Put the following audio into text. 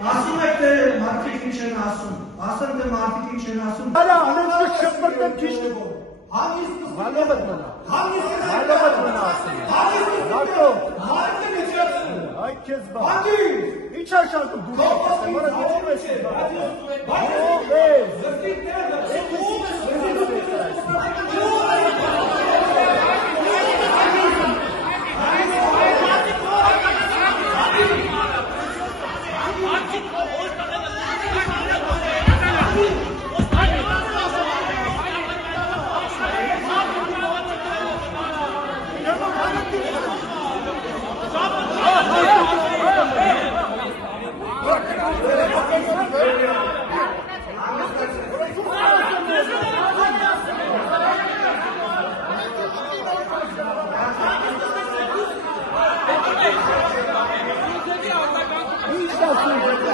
Ասում եք թե մարդիկ ինչ են ասում, ասեմ թե մարդիկ ինչ են ասում։ Արա, անեցը շպրտեմ քիչ գոր։ Հալովդ մնա։ Հալովդ մնա ասում։ Նատո։ Այ քեզ բա։ Ինչ աշակում դու։ Որը դու ես։ Ո՞վ Ինչ ասում